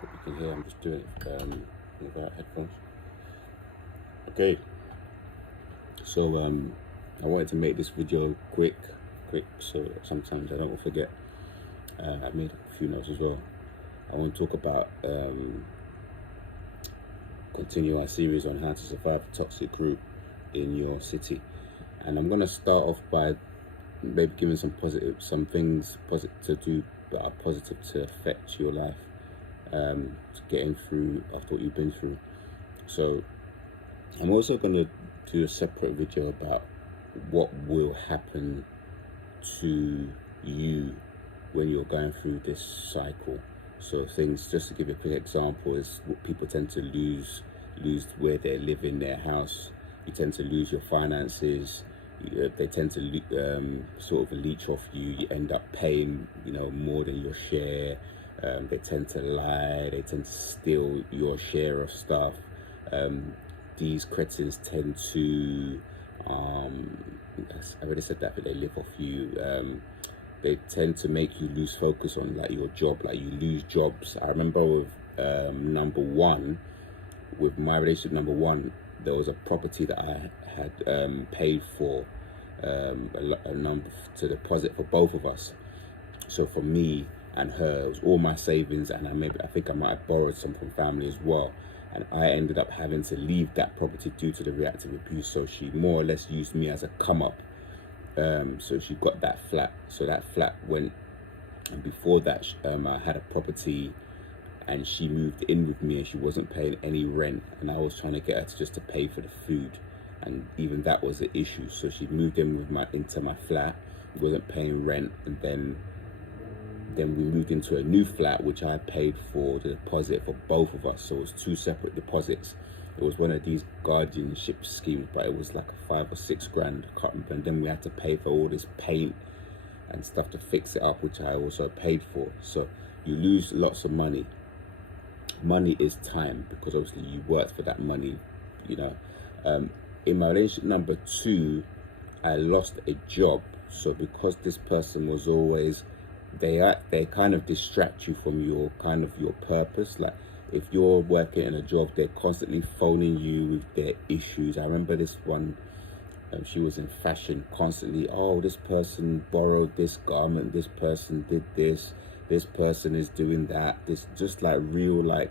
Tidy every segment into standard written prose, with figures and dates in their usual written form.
Hope you can hear. I'm just doing it without headphones. Okay, so I wanted to make this video quick, so sometimes I don't forget. I made a few notes as well. I want to talk about continue our series on how to survive a toxic group in your city, and I'm gonna start off by maybe giving some things positive to do that are positive to affect your life, to getting through after what you've been through. So I'm also going to do a separate video about what will happen to you when you're going through this cycle. So things, just to give you a quick example, is what people tend to lose where they live in their house. You tend to lose your finances. They tend to sort of leech off you. You end up paying, more than your share. They tend to lie. They tend to steal your share of stuff. These cretins tend to, I already said that, but they live off you. They tend to make you lose focus on like your job, like you lose jobs. I remember with with my relationship number one, there was a property that I had paid for a number to deposit for both of us. So for me and her, it was all my savings, and I think I might have borrowed some from family as well. And I ended up having to leave that property due to the reactive abuse. So she more or less used me as a come up. So she got that flat. So that flat went, and before that, I had a property, and she moved in with me, and she wasn't paying any rent, and I was trying to get her to pay for the food, and even that was an issue. So she moved in into my flat, wasn't paying rent, and then we moved into a new flat, which I paid for the deposit for both of us. So it was two separate deposits. It was one of these guardianship schemes, but it was like a 5 or 6 grand, I can't remember. And then we had to pay for all this paint and stuff to fix it up, which I also paid for. So you lose lots of money. Money is time, because obviously you worked for that money, In my relationship number 2, I lost a job. So because this person was always, they kind of distract you from your purpose. Like if you're working in a job, they're constantly phoning you with their issues. I remember this one, she was in fashion, constantly, oh, this person borrowed this garment, this person did this person is doing that. This just like real, like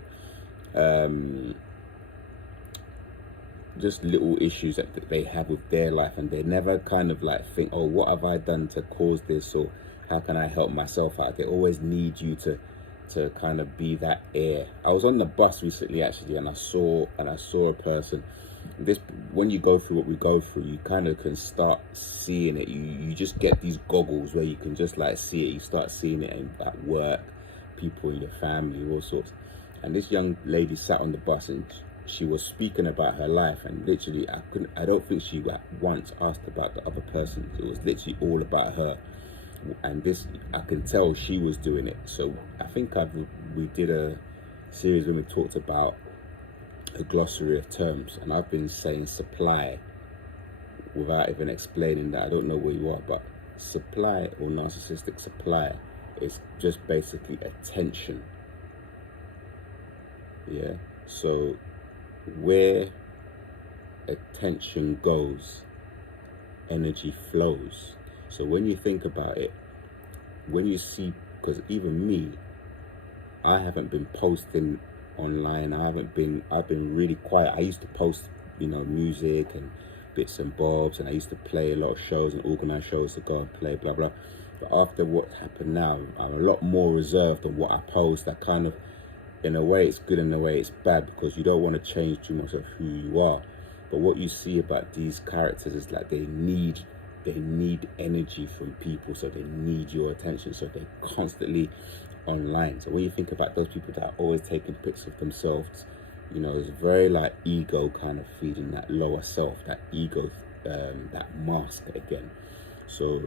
just little issues that they have with their life, and they never kind of like think, oh, what have I done to cause this, or how can I help myself out? They always need you to kind of be that air. I was on the bus recently actually, and I saw a person. This, when you go through what we go through, you kind of can start seeing it. You just get these goggles where you can just like see it. You start seeing it at work, people in your family, all sorts. And this young lady sat on the bus, and she was speaking about her life, and literally I don't think she once asked about the other person. It was literally all about her. And this, I can tell she was doing it. So I think we did a series when we talked about a glossary of terms, and I've been saying supply without even explaining that. I don't know where you are, but supply, or narcissistic supply, is just basically attention. Yeah. So where attention goes, energy flows. So when you think about it, when you see, because even me, I haven't been posting online. I've been really quiet. I used to post, music and bits and bobs, and I used to play a lot of shows and organize shows to go and play, blah blah. But after what happened now, I'm a lot more reserved on what I post. I kind of, in a way it's good, in a way it's bad, because you don't want to change too much of who you are. But what you see about these characters is like they need energy from people, so they need your attention, so they're constantly online. So when you think about those people that are always taking pics of themselves, it's very like ego kind of feeding that lower self, that ego, that mask again. So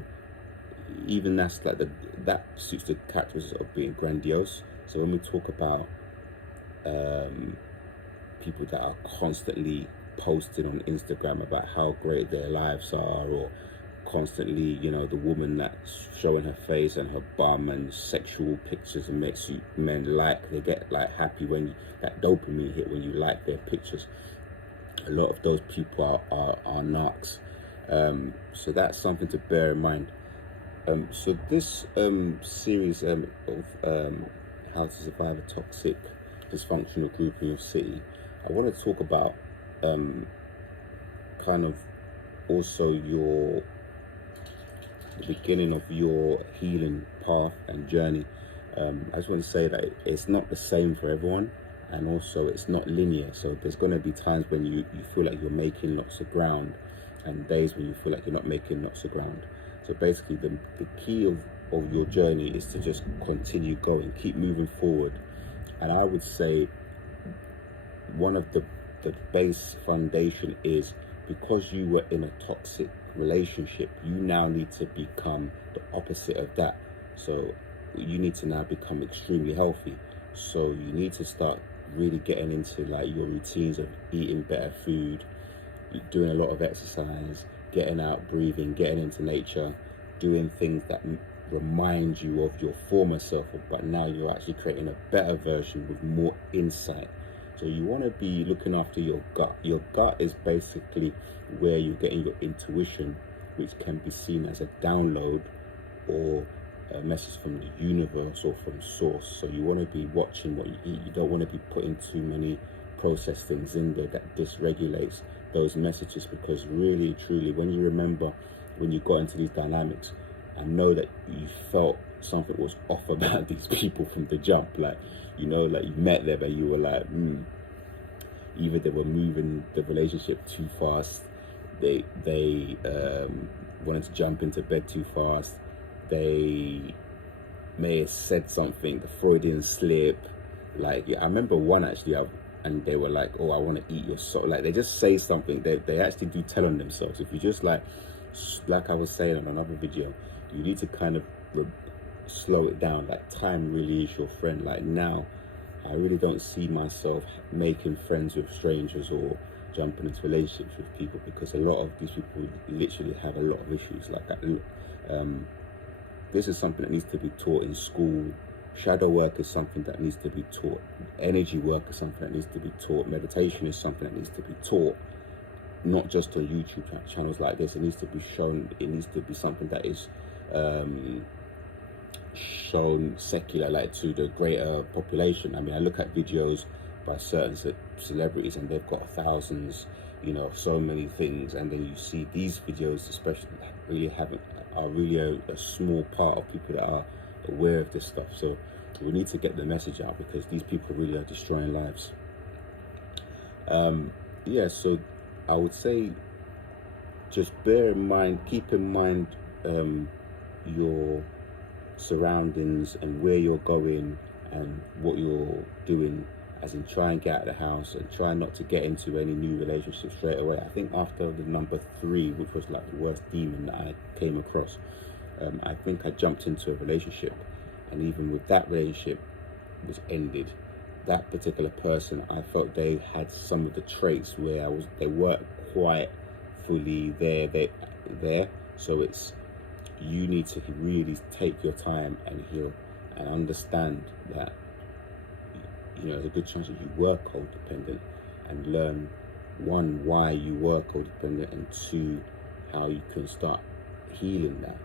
even that's like that suits the characteristics of being grandiose. So when we talk about people that are constantly posting on Instagram about how great their lives are, or constantly, you know, the woman that's showing her face and her bum and sexual pictures and makes you men like, they get like happy when that dopamine hit when you like their pictures. A lot of those people are narcs. So that's something to bear in mind. So this series of how to survive a toxic, dysfunctional group in your city, I want to talk about kind of also the beginning of your healing path and journey. I just want to say that it's not the same for everyone, and also it's not linear. So there's going to be times when you feel like you're making lots of ground, and days when you feel like you're not making lots of ground. So basically the key of your journey is to just continue going, keep moving forward. And I would say one of the base foundation is, because you were in a toxic relationship, you now need to become the opposite of that. So you need to now become extremely healthy. So you need to start really getting into like your routines of eating better food, doing a lot of exercise, getting out, breathing, getting into nature, doing things that remind you of your former self, but now you're actually creating a better version with more insight. So you want to be looking after your gut. Your gut is basically where you're getting your intuition, which can be seen as a download or a message from the universe or from source. So you want to be watching what you eat. You don't want to be putting too many processed things in there that dysregulates those messages, because really, truly, when you remember when you got into these dynamics, I know that you felt something was off about these people from the jump. Like, you know, like you met them and you were like, either they were moving the relationship too fast, they wanted to jump into bed too fast, they may have said something, the Freudian slip. Like, yeah, I remember one actually, and they were like, oh, I want to eat your soul. Like, they just say something, they actually do tell on themselves. If you just like I was saying on another video, you need to kind of slow it down. Like, time really is your friend. Like, now I really don't see myself making friends with strangers or jumping into relationships with people, because a lot of these people literally have a lot of issues like that. This is something that needs to be taught in school. Shadow work is something that needs to be taught. Energy work is something that needs to be taught. Meditation is something that needs to be taught. Not just on YouTube channels like this. It needs to be shown. It needs to be something that is shown secular, like to the greater population. I mean, I look at videos by certain celebrities and they've got thousands, you know, so many things, and then you see these videos, especially, are really a small part of people that are aware of this stuff. So we need to get the message out, because these people really are destroying lives. Yeah, so I would say just bear in mind, keep in mind your surroundings and where you're going and what you're doing, as in try and get out of the house and try not to get into any new relationships straight away. I think after the number 3, which was like the worst demon that I came across, I think I jumped into a relationship, and even with that relationship, which ended, that particular person, I felt they had some of the traits where they weren't quite fully there. So it's, you need to really take your time and heal and understand that, you know, there's a good chance that you were codependent, and learn, 1, why you were codependent, and 2, how you can start healing that.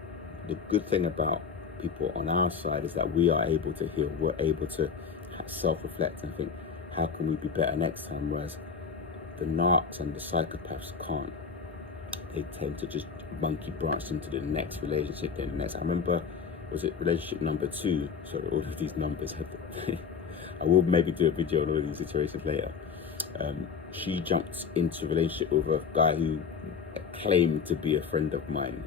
The good thing about people on our side is that we are able to heal. We're able to self-reflect and think, how can we be better next time? Whereas the narcs and the psychopaths can't. They tend to just monkey branch into the next relationship, then the next. I remember, was it relationship number 2? Sorry, all of these numbers. I will maybe do a video on all of these situations later. She jumped into a relationship with a guy who claimed to be a friend of mine,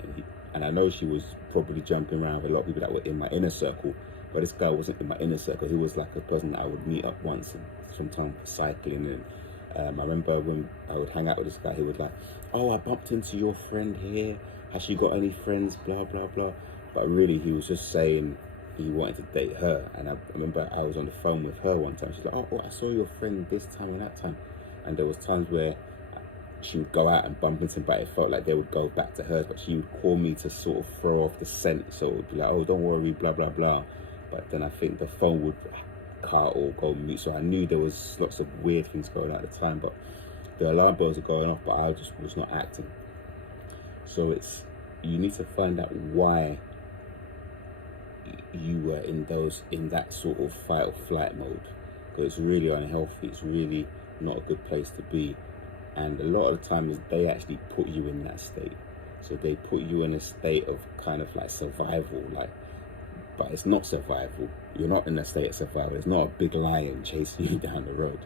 and I know she was probably jumping around with a lot of people that were in my inner circle, but this guy wasn't in my inner circle. He was like a person that I would meet up once and sometimes for cycling. And I remember when I would hang out with this guy, he would like, oh, I bumped into your friend here, has she got any friends, blah blah blah. But really he was just saying he wanted to date her. And I remember I was on the phone with her one time. She's like, oh, I saw your friend this time and that time. And there was times where she would go out and bump into, but it felt like they would go back to hers. But she would call me to sort of throw off the scent, so it would be like, oh, don't worry, blah blah blah. But then I think the phone would cut or go mute, so I knew there was lots of weird things going on at the time. But the alarm bells are going off, but I just was not acting. So you need to find out why you were in that sort of fight or flight mode, because it's really unhealthy. It's really not a good place to be. And a lot of the times they actually put you in that state. So they put you in a state of kind of like survival, but it's not survival. You're not in a state of survival. It's not a big lion chasing you down the road.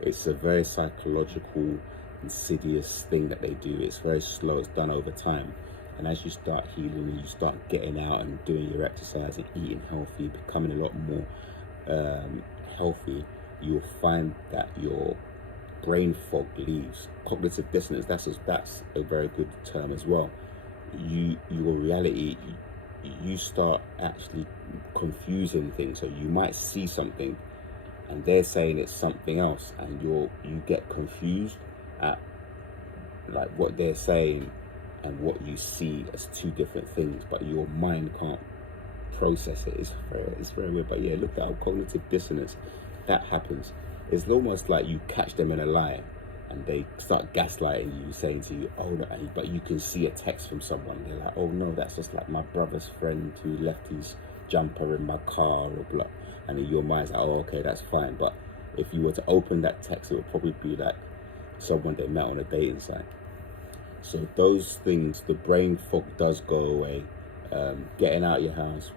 It's a very psychological, insidious thing that they do. It's very slow. It's done over time. And as you start healing and you start getting out and doing your exercise and eating healthy, becoming a lot more healthy, you'll find that your brain fog leaves. Cognitive dissonance, that's a very good term as well. Your reality, you start actually confusing things. So you might see something and they're saying it's something else, and you get confused at like what they're saying and what you see as two different things, but your mind can't process it. It's very weird. But yeah, look at cognitive dissonance. That happens. It's almost like you catch them in a lie and they start gaslighting you, saying to you, oh no, but you can see a text from someone. They're like, oh no, that's just like my brother's friend who left his jumper in my car or blah. And in your mind's like, oh okay, that's fine. But if you were to open that text, it would probably be like someone they met on a dating site. So those things, the brain fog does go away. Getting out of your house,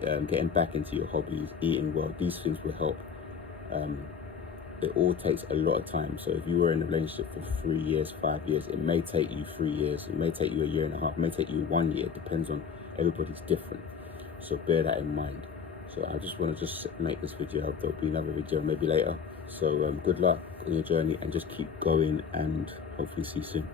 getting back into your hobbies, eating well, these things will help. It all takes a lot of time. So if you were in a relationship for 3 years, 5 years, it may take you 3 years, it may take you a year and a half, it may take you 1 year. It depends on, everybody's different. So bear that in mind. So I just want to make this video. There'll be another video maybe later. So good luck in your journey and just keep going, and hopefully see you soon.